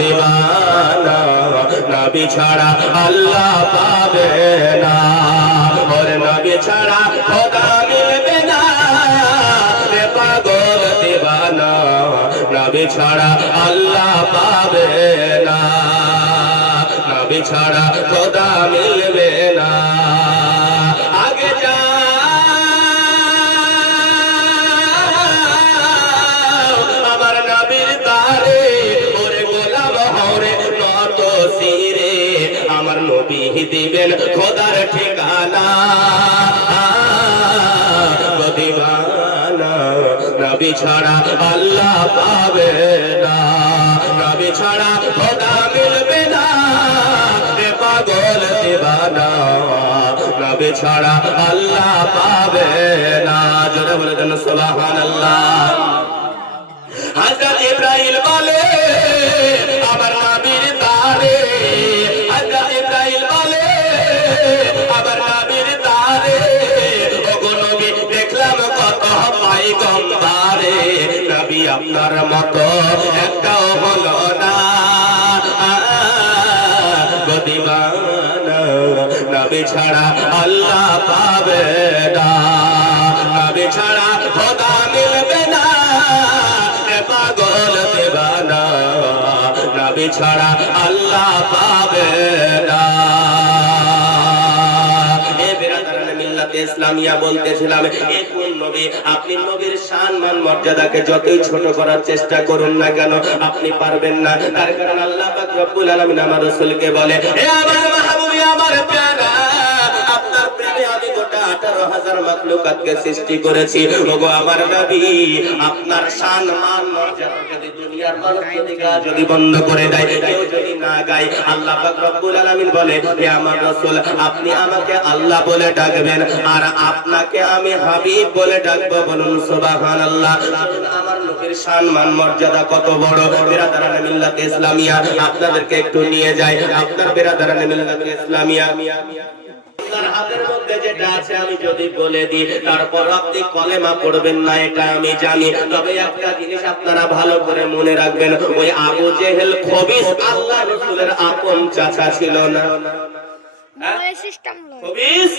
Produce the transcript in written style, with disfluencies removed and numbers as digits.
দিওয়ানা নবী ছাড়া আল্লাহ পাবে না ওর নবী ছাড়া খোদা মিলবে না রে পাগল দিওয়ানা নবী ছাড়া আল্লাহ পাবে না নবী ছাড়া খোদা মিলবে না আগে যা আমার নবীর দারে ওরে গোলাম হরে নত সিরে আমার নবী দিবেন খোদার ঠিকানা দিওয়ানা নবী ছাড়া আল্লাহ পাবে না নবী ছাড়া খোদা মিলবে না রে পাগল দিওয়ানা নবী ছাড়া আল্লাহ পাবে না জোরে বলে দেন সুবহানাল্লাহ হযরত ইব্রাহিম বলে আমার নবীর দারে হযরত ইব্রাহিম বলে আমার নবীর দারে ওগো নবী দেখলাম কত পয়গম্বরে নবী আপনার মতো একটাও হলো না গো দিওয়ানা নবী ছাড়া আল্লাহ পাবে না নবী ছাড়া খোদা মিলবে না রে পাগল দিওয়ানা নবী ছাড়া আল্লাহ পাবে না ইসলামিয়া বলতেছিলাম এই কোন নবী আপনি নবীর শান মান মর্যাদাকে যতই ছোট করার চেষ্টা করুন না কেন আপনি পারবেন না তার কারণ আল্লাহ পাক রব্বুল আলামিন আমার রাসূলকে বলে হে আমার মাহবুব আমার প্যারা আপনার প্রেমে আমি গোটা 18000 মাখলুকাতকে সৃষ্টি করেছি ওগো আমার নবী আপনার শান মান মর্যাদা যদি দুনিয়ার মানুষ যদি বন্ধ করে দেয় কেউ যদি না গায় আল্লাহ পাক রব্বুল আলামিন বলে হে আমার রাসূল আপনি আমাকে আল্লাহ বলে ডাকবেন আর আপনাকে আমি হাবিব বলে ডাকবো বলুন সুবহানাল্লাহ আমার নবীর শান মান মর্যাদা কত বড় বিরাদারানে মিল্লাত ইসলামিয়া আপনাদেরকে একটু নিয়ে যাই আপনার বিরাদারানে মিল্লাত ইসলামিয়া আপনার হাতের মধ্যে যেটা আছে আমি যদি বলে দিই তারপর আপনি কলেমা পড়বেন না এটা আমি জানি তবে একটা জিনিস আপনারা ভালো করে মনে রাখবেন ওই আবু জেহেল খবিস আল্লাহ রাসূলের আপন চাচা ছিল না খবিস